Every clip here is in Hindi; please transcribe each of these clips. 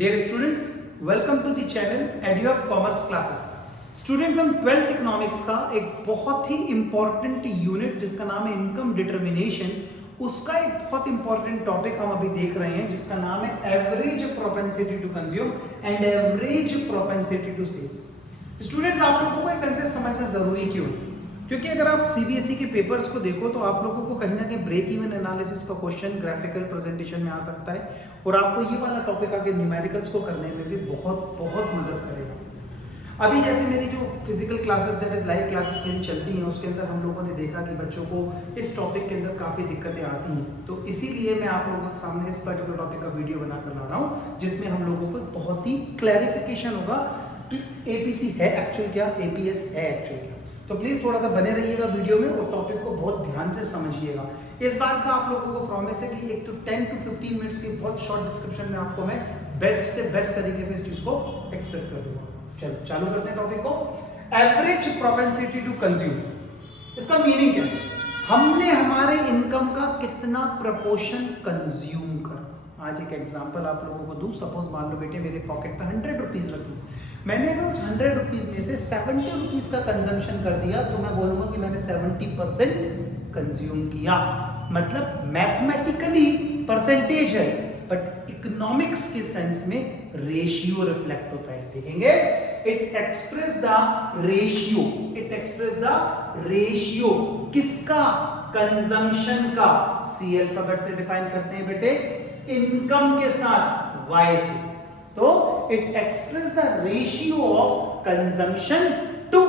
Dear students, welcome to the channel EduUp Commerce Classes. Students, हम 12th इकोनॉमिक्स का एक बहुत ही इंपॉर्टेंट यूनिट जिसका नाम है इनकम डिटर्मिनेशन, उसका एक बहुत इंपॉर्टेंट टॉपिक हम अभी देख रहे हैं जिसका नाम है average propensity to consume and average propensity to save. Students, आप लोगों को एक कंसेप्ट समझना जरूरी क्यों है? क्योंकि अगर आप सीबीएसई के पेपर्स को देखो तो आप लोगों को कहीं ना कहीं ब्रेक इवन एनालिसिस का क्वेश्चन ग्राफिकल प्रेजेंटेशन में आ सकता है और आपको ये वाला टॉपिक आगे न्यूमेरिकल्स को करने में भी बहुत बहुत मदद करेगा। अभी जैसे मेरी जो physical classes that is live classes मेरी चलती हैं उसके अंदर हम लोगों ने देखा कि बच्चों को इस टॉपिक के अंदर काफ़ी दिक्कतें आती हैं, तो इसीलिए मैं आप लोगों के सामने इस पर्टिकुलर टॉपिक का वीडियो बनाकर ला रहा हूँ जिसमें हम लोगों को बहुत ही क्लैरिफिकेशन होगा एपीसी है एक्चुअल क्या, एपीएस है एक्चुअल क्या। तो प्लीज थोड़ा सा बने रहिएगा वीडियो में और टॉपिक को बहुत ध्यान से समझिएगा। इस बात का आप लोगों को प्रॉमिस है कि एक तो 10 to 15 मिनट्स की बहुत शॉर्ट डिस्क्रिप्शन में आपको मैं बेस्ट से बेस्ट तरीके से इस चीज को एक्सप्रेस कर दूंगा। चलो चालू करते हैं टॉपिक को। एवरेज प्रोपेंसिटी टू कंज्यूम, इसका मीनिंग क्या है? हमने हमारे इनकम का कितना प्रपोर्शन कंज्यूम करा। आज एक एग्जांपल आप लोगों को दूं। सपोज मान लो बेटे मेरे पॉकेट पे 100 रुपीज रखी, मैंने अगर उस 100 रुपीज में से 70 रुपीज का कंजम्पशन कर दिया तो मैं बोलूंगा कि मैंने 70% कंज्यूम किया। मतलब मैथमेटिकली परसेंटेज है बट इकोनॉमिक्स के सेंस में रेशियो रिफ्लेक्ट होता है। देखेंगे it express the ratio, it express the ratio किसका? कंजम्पशन का। सी अल्फाबेट से डिफाइन करते हैं बेटे इनकम के साथ वाई से। तो it express the ratio of consumption to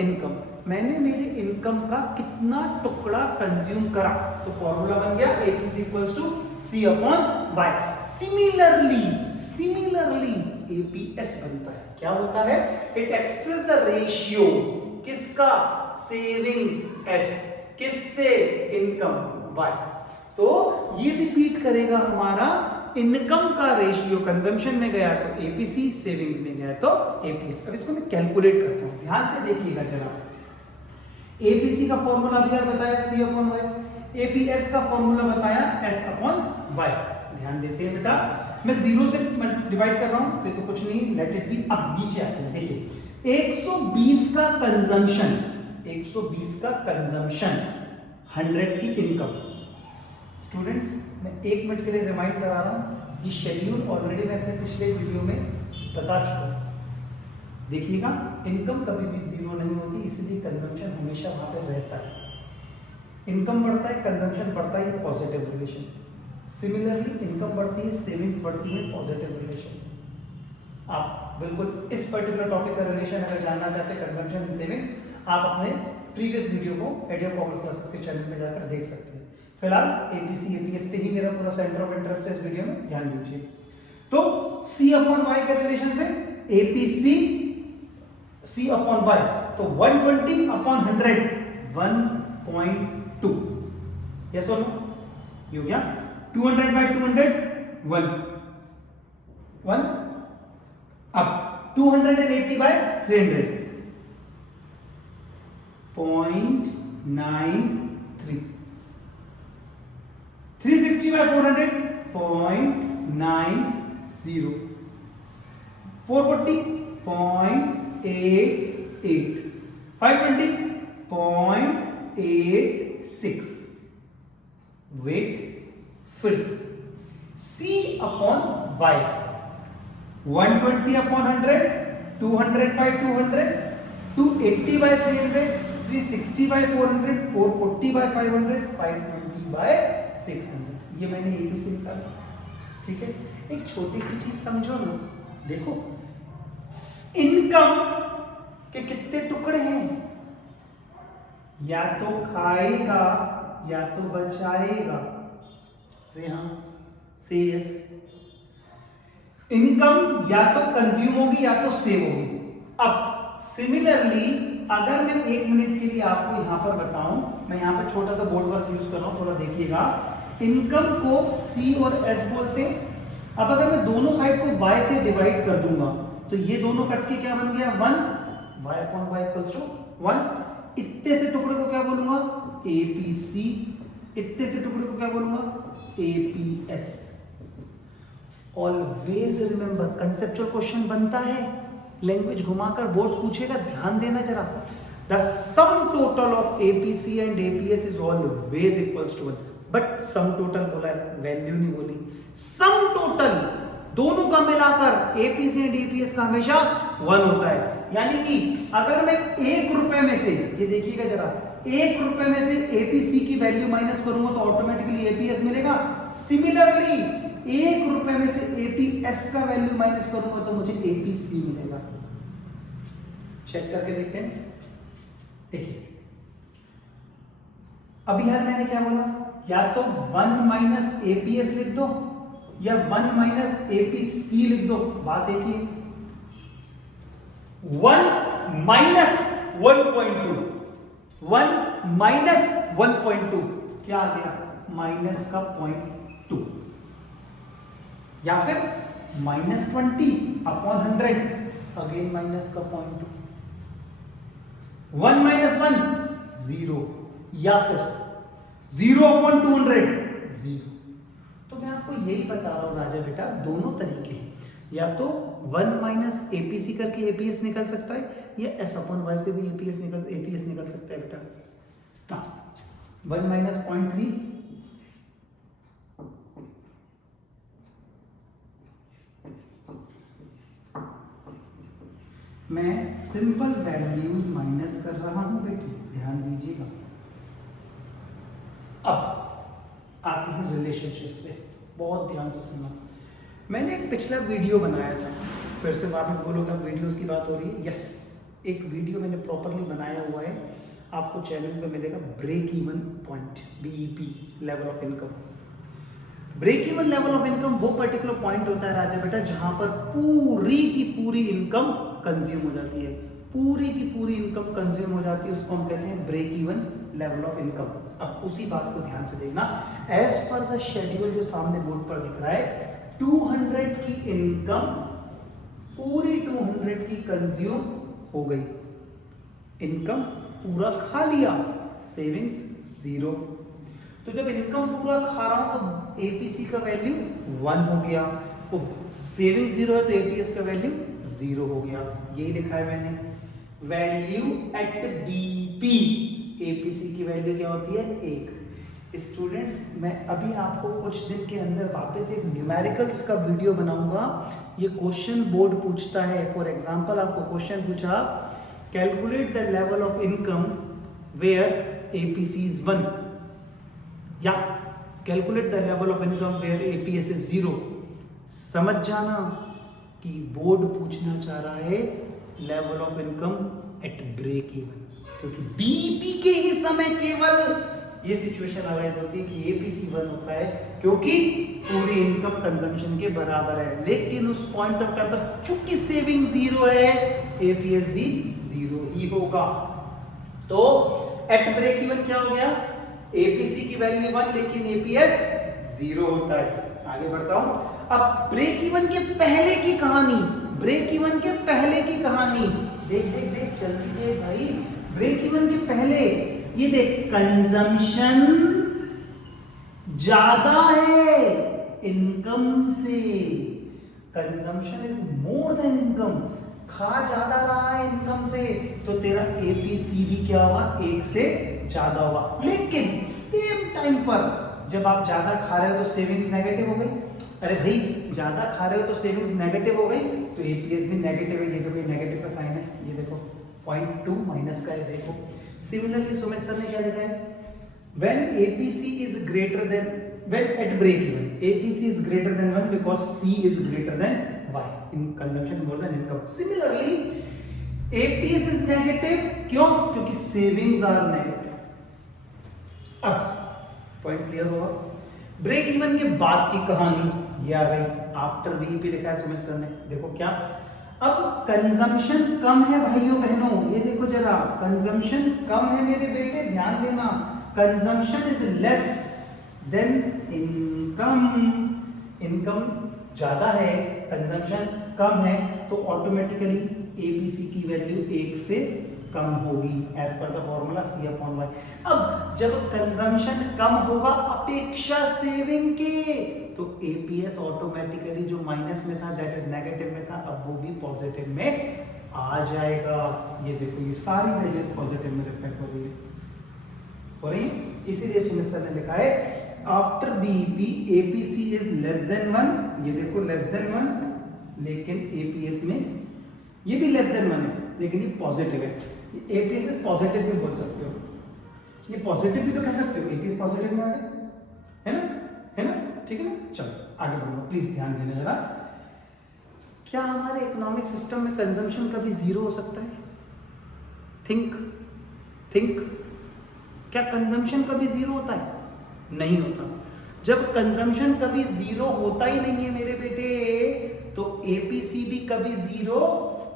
income. मैंने मेरे इनकम का कितना टुकड़ा कंज्यूम करा, तो फॉर्मूला बन गया AP equals to C upon Y। Similarly APS बनता है। क्या होता है? इट एक्सप्रेस द रेशियो किसका? सेविंग्स S किससे? Income Y। तो ये रिपीट करेगा हमारा इनकम का रेशियो कंजम्पशन में गया तो एपीसी, सेविंग्स में गया तो एपीएस। अब इसको मैं कैलकुलेट करता हूं, ध्यान से देखिएगा जरा। एपीसी का फॉर्मूला भी यार बताया C अपॉन Y, एपीएस का फॉर्मूला बताया S अपॉन Y। ध्यान देते हैं बेटा, मैं 0 से डिवाइड कर रहा हूं तो ये तो कुछ नहीं, लेट इट बी। अब नीचे आते हैं, देखिए 120 का कंजम्पशन, 120 का कंजम्पशन 100 की इनकम। स्टूडेंट्स, मैं 1 मिनट के लिए रिमाइंड करा रहा हूं, ये शेड्यूल ऑलरेडी मैं अपने पिछले वीडियो में बता चुका हूं। देखिएगा इनकम कभी भी 0 नहीं होती, इसलिए कंजम्पशन हमेशा वहां पे रहता है। इनकम बढ़ता है, कंजम्पशन बढ़ता है, पॉजिटिव रिलेशन। सिमिलरली इनकम बढ़ती है, सेविंग्स बढ़ती है, पॉजिटिव रिलेशन। आप बिल्कुल इस पर्टिकुलर टॉपिक का रिलेशन अगर जानना चाहते हैं कंजम्पशन एंड सेविंग्स, आप अपने प्रीवियस वीडियो को EduUp कॉमर्स क्लासेस के चैनल पे जाकर देख सकते हैं। फिलहाल एपीसी एपीएस पे ही मेरा पूरा सेंटर ऑफ इंटरेस्ट है इस वीडियो में, ध्यान दीजिए। तो C अपॉन Y के रिलेशन से एपीसी C अपॉन Y, तो 120 अपॉन 100 1.2। यस और नो? ये हो गया 200 बाय 200 1 अब 280 बाय 300 0.93, 360 by 400 0.90, 440 0.88, 520 0.86। वेट फिर से C upon Y 120 upon 100, 200 by 200, 280 by 300, 360 by 400, 440 by 500, 520 by 600। ये मैंने एपी से निकाला, ठीक है। एक छोटी सी चीज समझो ना, देखो इनकम के कितने टुकड़े हैं? या तो खाएगा या तो बचाएगा। से हाँ, से यस। इनकम या तो कंज्यूम होगी या तो सेव होगी। अब सिमिलरली अगर मैं 1 मिनट के लिए आपको यहां पर बताऊं, मैं यहां पर छोटा सा बोर्ड वर्क यूज कर रहा हूं, थोड़ा देखिएगा। इनकम को C और S बोलते हैं। अब अगर मैं दोनों साइड को Y से डिवाइड कर दूंगा तो ये दोनों कट के क्या बन गया 1, Y upon Y equals to 1। इतने से टुकड़े को क्या बोलूंगा? एपीसी। इतने से टुकड़े को क्या बोलूंगा? APS. Always remember, conceptual question बनता है, लैंग्वेज घुमाकर बोर्ड पूछेगा, ध्यान देना जरा। The sum total of APC and APS is always equals to 1, but sum total बोला है, वैल्यू नहीं बोली। सम टोटल दोनों का मिलाकर एपीसी एंड एपीएस का हमेशा 1 होता है। यानी कि अगर मैं 1 रुपए में से, ये देखिएगा जरा, 1 रुपए में से एपीसी की वैल्यू माइनस करूंगा तो ऑटोमेटिकली एपीएस मिलेगा। सिमिलरली 1 रुपए में से एपीएस का वैल्यू माइनस करूंगा तो मुझे एपीसी मिलेगा। चेक करके देखते हैं। देखिए अभी यार मैंने क्या बोला, या तो 1 माइनस एपीएस लिख दो या 1 माइनस एपीसी लिख दो, बात एक ही है। 1 माइनस 1.2, 1 माइनस 1.2 क्या आ गया, माइनस का 0.2, या फिर -20 अपॉन 100, अगेन माइनस का 0.2, 1 माइनस 1 0, या फिर 0 अपॉन 200 0। तो मैं आपको यही बता रहा हूं राजा बेटा, दोनों तरीके हैं, या तो 1 माइनस एपीसी करके एपीएस निकल सकता है, या एस अपॉन वाई से भी एपीएस निकल सकता है बेटा। 1 माइनस 0.3 मैं सिंपल वैल्यूज माइनस कर रहा हूं बेटी, ध्यान दीजिएगा। अब आती है रिलेशनशिप्स पे, बहुत ध्यान से सुनना। मैंने एक पिछला वीडियो बनाया था, फिर से वापस बोलोगे अब वीडियोस की बात हो रही है। यस, एक वीडियो मैंने प्रॉपरली बनाया हुआ है, आपको चैनल पे मिलेगा, break even point, BEP, level of income. Break even level of income वो पर्टिकुलर पॉइंट होता है राजा बेटा जहां पर पूरी की पूरी इनकम कंज्यूम हो जाती है, पूरी की पूरी इनकम कंज्यूम हो जाती है, उसको हम कहते हैं break even level of income. अब उसी बात को ध्यान से देखना, एज पर द शेड्यूल जो सामने बोर्ड पर दिख रहा है, 200 की इनकम पूरी 200 की कंज्यूम हो गई, इनकम पूरा खा लिया, सेविंग्स 0। तो जब इनकम पूरा खा रहा हूं तो एपीसी का वैल्यू 1 हो गया, तो सेविंग 0 है तो एपीएस का वैल्यू 0 हो गया। यही लिखा है मैंने, वैल्यू एट बीपी, एपीसी की वैल्यू क्या होती है 1। स्टूडेंट्स मैं अभी आपको कुछ दिन के अंदर वापस एक न्यूमेरिकल्स का वीडियो बनाऊंगा। ये क्वेश्चन बोर्ड पूछता है, फॉर एग्जांपल आपको क्वेश्चन पूछा, calculate the level of income where APC is 1, या calculate the level of income where APS is 0। समझ जाना कि बोर्ड पूछना चाह रहा है level of income at break even, क्योंकि बीईपी के ही समय केवल ये सिचुएशन अराइज होती है कि एपीसी 1 होता है, क्योंकि पूरी इनकम कंजम्पशन के बराबर है। लेकिन उस पॉइंट ऑफ टाइम पर चूंकि सेविंग 0 है, एपीएस भी 0 ही होगा। तो एट ब्रेक इवन क्या हो गया, एपीसी की वैल्यू 1 लेकिन एपीएस 0 होता है। आगे बढ़ता हूं। अब ब्रेक इवन के पहले की कहानी, ब्रेक इवन के पहले की कहानी देख देख देख जल्दी देख भाई। ब्रेक इवन के पहले ये देख, कंजम्पशन ज्यादा है इनकम से, consumption is more than income, खा ज्यादा रहा है इनकम से, तो तेरा एपीसी भी क्या होगा 1 से ज्यादा होगा। लेकिन सेम टाइम पर जब आप ज्यादा खा रहे हो तो सेविंग्स नेगेटिव हो गई। अरे भाई ज्यादा खा रहे हो तो सेविंग्स नेगेटिव हो गई, तो एपीएस भी नेगेटिव है। ये देखो नेगेटिव का साइन है, ये देखो 0.2 माइनस का है, देखो। सिमिलरली सुमित सर ने क्या लिखा है, when APC is greater than, when at break even APC is greater than 1 because C is greater than Y in consumption more than income. Similarly APS is negative, क्यों? क्योंकि savings are negative. अब पॉइंट क्लियर होगा। ब्रेक इवन के बाद की कहानी ये आ गई, आफ्टर बीईपी लिखा है सुमित सर ने, देखो क्या। अब कंजम्पशन कम है भाइयों बहनों, ये देखो जरा, कंजम्पशन कम है मेरे बेटे, ध्यान देना। Consumption is less than income, income ज्यादा है, कंजम्पशन कम है, तो ऑटोमेटिकली एपीसी की वैल्यू 1 से कम होगी, as per the formula C upon Y. अब जब कंजम्पशन कम होगा अपेक्षा सेविंग के, तो एपीएस ऑटोमेटिकली जो माइनस में था दैट इज नेगेटिव में था, अब वो भी पॉजिटिव में आ जाएगा। ये देखो ये सारी वैल्यूज पॉजिटिव में रिफ्लेक्ट हो रही है, इसीलिए सुमित सर ने लिखा है after BEP APC is less than 1। ये देखो लेस देन 1, लेकिन एपीएस में ये भी लेस देन 1 है, लेकिन ये पॉजिटिव है। एपीएस इज पॉजिटिव भी बोल सकते हो, ये पॉजिटिव भी तो कह सकते हो, एपीएस पॉजिटिव में आ गया, है ना, है ना, ठीक है ना। चलो आगे बढ़ो, प्लीज ध्यान देना जरा। क्या हमारे इकोनॉमिक सिस्टम में कंजम्पशन कभी जीरो हो सकता है? थिंक क्या कंजम्पशन कभी जीरो होता है? नहीं होता। जब कंजम्पशन कभी जीरो होता ही नहीं है मेरे बेटे, तो एपीसी भी कभी जीरो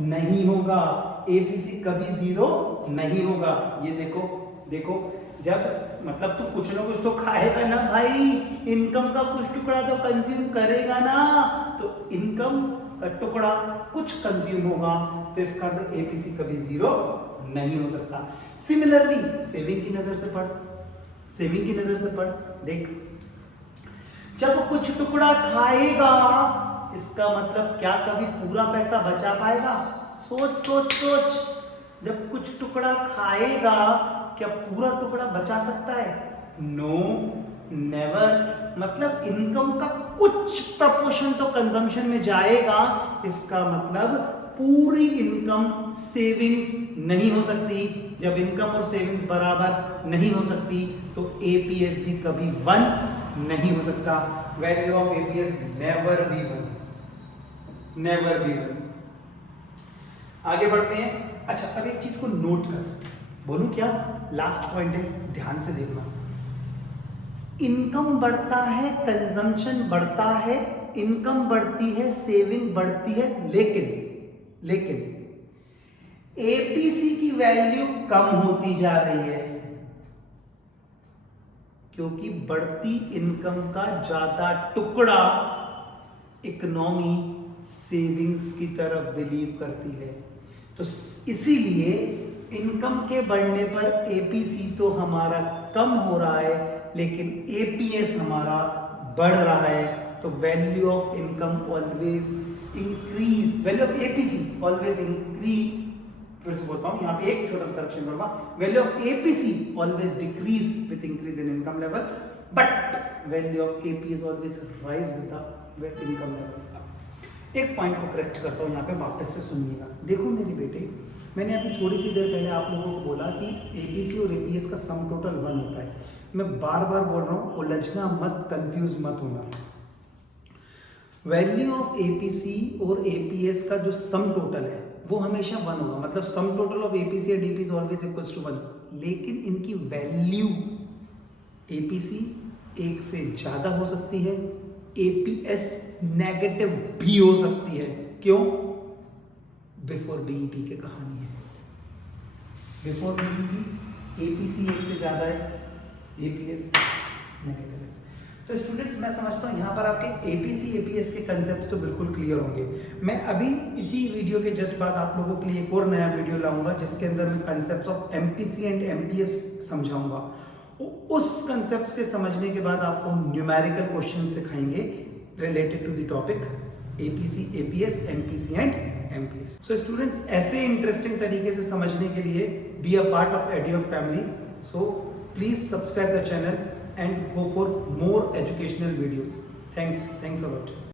नहीं होगा, एपीसी कभी जीरो नहीं होगा। ये देखो जब मतलब तू कुछ ना कुछ तो खाएगा ना भाई, इनकम का कुछ टुकड़ा तो कंज्यूम करेगा ना, तो इनकम का टुकड़ा कुछ कंज्यूम होगा, तो इसका मतलब एपीसी कभी जीरो नहीं हो सकता। सिमिलरली सेविंग की नजर से पढ़, देख जब कुछ टुकड़ा खाएगा इसका मतलब क्या कभी पूरा पैसा बचा पाएगा? सोच, जब कुछ टुकड़ा खाएगा क्या पूरा टुकड़ा बचा सकता है? No, never. मतलब इनकम का कुछ प्रपोर्शन तो कंजम्पशन में जाएगा, इसका मतलब पूरी इनकम सेविंग्स नहीं हो सकती। जब इनकम और सेविंग्स बराबर नहीं हो सकती तो एपीएस भी कभी 1 नहीं हो सकता। Value of APS never be 1। आगे बढ़ते हैं। अच्छा, अब एक चीज को नोट कर, बोलूं क्या? लास्ट पॉइंट है, ध्यान से देखना। इनकम बढ़ता है, कंजम्पशन बढ़ता है, इनकम बढ़ती है, सेविंग बढ़ती है, लेकिन एपीसी की वैल्यू कम होती जा रही है, क्योंकि बढ़ती इनकम का ज्यादा टुकड़ा इकोनॉमी सेविंग्स की तरफ बिलीव करती है। तो इसीलिए इनकम के बढ़ने पर एपीसी तो हमारा कम हो रहा है, लेकिन एपीएस हमारा बढ़ रहा है। तो value of income always increase, value of APC always increase. फिर से बोलता हूं, यहाँ पे एक छोटा सा करेक्शन करूंगा, value of APC always decrease with increase in income level, but value of APS always rise with income level. एक पॉइंट को करेक्ट करता हूँ, यहाँ पे वापस से सुनिएगा। देखो मेरे बेटे, मैंने अभी थोड़ी सी देर पहले आप लोगों को बोला कि एपीसी और एपीएस का सम टोटल 1 होता है। मैं बार बार बोल रहा हूँ, उलझना मत, कंफ्यूज मत होना। वैल्यू ऑफ एपीसी और एपीएस का जो सम टोटल है वो हमेशा 1 होगा, मतलब sum total of APC and APS always equals to 1। लेकिन इनकी वैल्यू एपीसी 1 से ज्यादा हो सकती है, एपीएस नेगेटिव भी हो सकती है। क्यों? बिफोर बीईपी की कहानी है। बिफोर बीईपी एपीसी 1 से ज्यादा है, एपीएस नेगेटिव है। तो स्टूडेंट्स, मैं समझता हूँ यहाँ पर आपके एपीसी एपीएस के कंसेप्ट्स तो बिल्कुल क्लियर होंगे। मैं अभी इसी वीडियो के जस्ट बाद आप लोगों के लिए एक और नया वीडियो लाऊंगा, जिसके अंदर मैं concepts of MPC and MPS समझाऊंगा। उस कंसेप्ट्स के समझने के बाद आपको न्यूमेरिकल क्वेश्चन सिखाएंगे related to the topic APC APS MPC and MPS. So students, ऐसे इंटरेस्टिंग तरीके से समझने के लिए बी अ पार्ट ऑफ एडियो family. So please subscribe the channel and go for more educational videos. Thanks a lot.